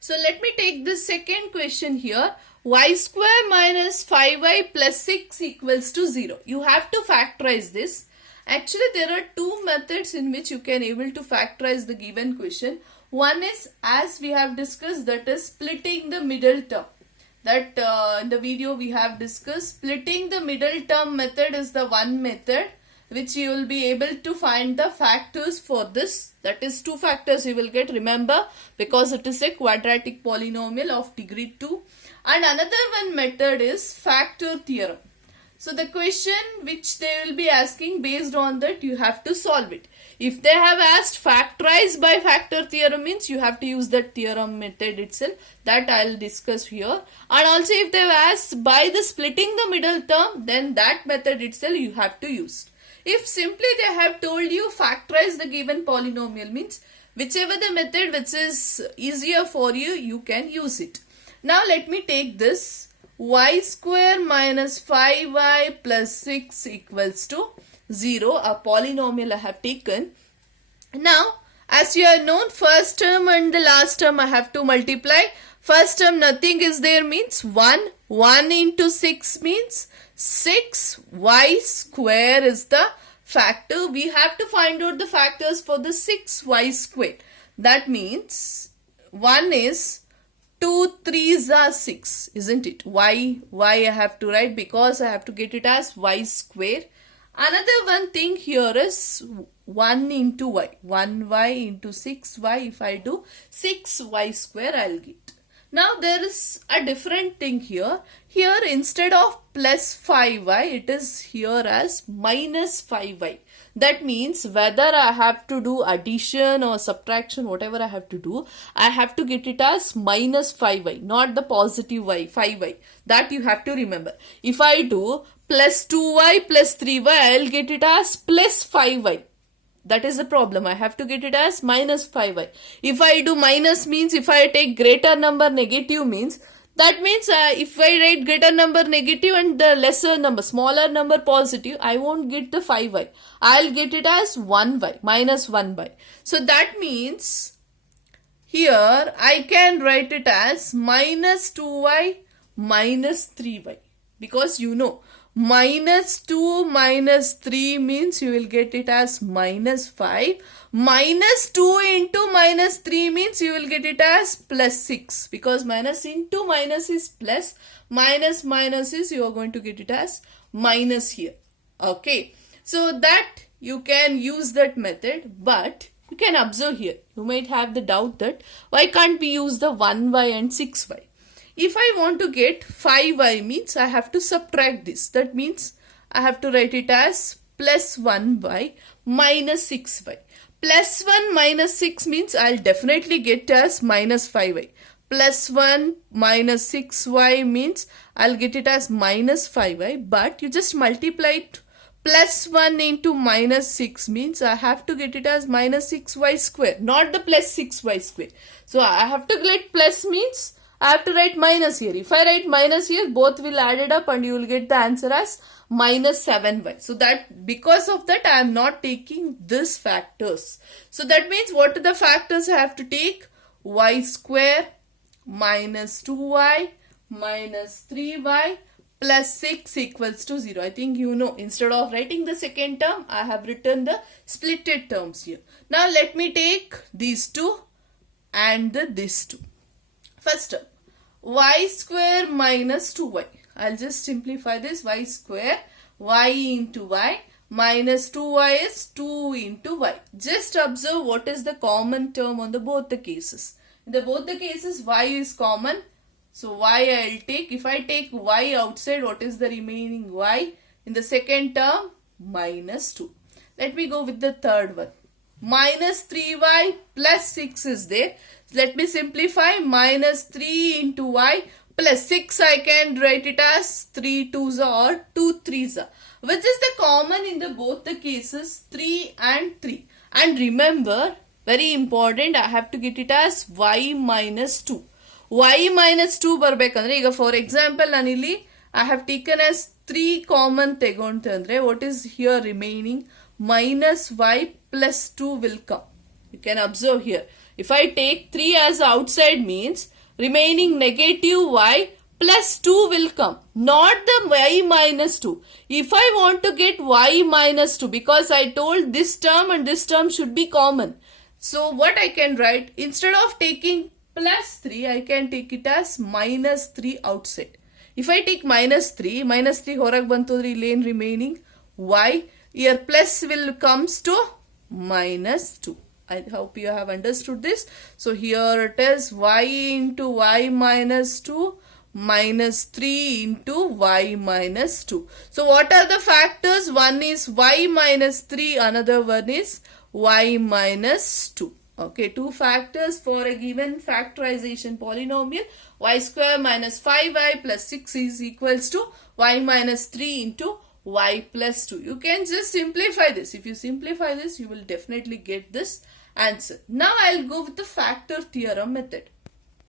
So let me take the second question here. Y square minus 5y plus 6 equals to 0. You have to factorize this. Actually, there are two methods in which you can able to factorize the given question. One is, as we have discussed, that is splitting the middle term. That in the video we have discussed. Splitting the middle term method is the one method which you will be able to find the factors for this. That is, two factors you will get, remember, because it is a quadratic polynomial of degree 2. And another one method is factor theorem. So the question which they will be asking, based on that you have to solve it. If they have asked factorize by factor theorem, means you have to use that theorem method itself. That I will discuss here. And also if they have asked by the splitting the middle term, then that method itself you have to use. If simply they have told you factorize the given polynomial, means whichever the method which is easier for you, you can use it. Now let me take this. Y square minus 5y plus 6 equals to 0. A polynomial I have taken. Now, as you have known, first term and the last term I have to multiply. First term nothing is there, means 1. 1 into 6 means 6. Y square is the factor. We have to find out the factors for the 6y square. That means 1 is 2 3s are 6, isn't it? Why I have to write? Because I have to get it as y square. Another one thing here is 1 into y. 1y into 6y. If I do 6y square, I'll get. Now there is a different thing here. Here instead of plus 5y, it is here as minus 5y. That means whether I have to do addition or subtraction, whatever I have to do, I have to get it as minus 5y, not the positive y, 5y. That you have to remember. If I do plus 2y plus 3y, I will get it as plus 5y. That is the problem. I have to get it as minus 5y. If I do minus, means if I take greater number negative, means that means if I write greater number negative and the lesser number, smaller number positive, I won't get the 5y. I'll get it as 1y, minus 1y. So that means here I can write it as minus 2y minus 3y. Because you know, minus 2 minus 3 means you will get it as minus 5. Minus 2 into minus 3 means you will get it as plus 6. Because minus into minus is plus. Minus minus is you are going to get it as minus here. Okay. So that you can use that method. But you can observe here. You might have the doubt that why can't we use the 1y and 6y? If I want to get 5y, means I have to subtract this. That means I have to write it as plus 1y minus 6y. Plus 1 minus 6 means I'll definitely get as minus 5y. Plus 1 minus 6y means I'll get it as minus 5y. But you just multiply it. Plus 1 into minus 6 means I have to get it as minus 6y square. Not the plus 6y square. So I have to get plus means I have to write minus here. If I write minus here, both will add it up and you will get the answer as minus 7y. So that because of that, I am not taking this factors. So that means what are the factors I have to take? Y square minus 2y minus 3y plus 6 equals to 0. I think you know, instead of writing the second term, I have written the splitted terms here. Now let me take these two and this two. First term, y square minus 2y. I'll just simplify this. Y square, y into y minus 2y is 2 into y. Just observe what is the common term on the both the cases. In the both the cases, y is common. So y I'll take. If I take y outside, what is the remaining y? In the second term, minus 2. Let me go with the third one. Minus 3y plus 6 is there. Let me simplify. Minus 3 into y plus 6, I can write it as 3 2s or 2 3s. Which is the common in the both the cases, 3 and 3. And remember, very important, I have to get it as y minus 2. Y minus 2 barbekandre, ಈಗ for example, nanili I have taken as 3 common tegontandre, what is here remaining? Minus y plus 2 will come. You can observe here. If I take 3 as outside means remaining negative y plus 2 will come, not the y minus 2. If I want to get y minus 2, because I told this term and this term should be common. So what I can write, instead of taking plus 3, I can take it as minus 3 outside. If I take minus 3 ಹೊರಗೆ ಬಂತಂದ್ರೆ ಇಲ್ಲಿ ಏನು remaining y, here plus will comes to minus 2. I hope you have understood this. So here it is y into y minus 2 minus 3 into y minus 2. So what are the factors? One is y minus 3, another one is y minus 2. Okay, two factors for a given factorization polynomial. Y square minus 5y plus 6 is equals to y minus 3 into y plus 2. You can just simplify this. If you simplify this, you will definitely get this answer. Now I'll go with the factor theorem method.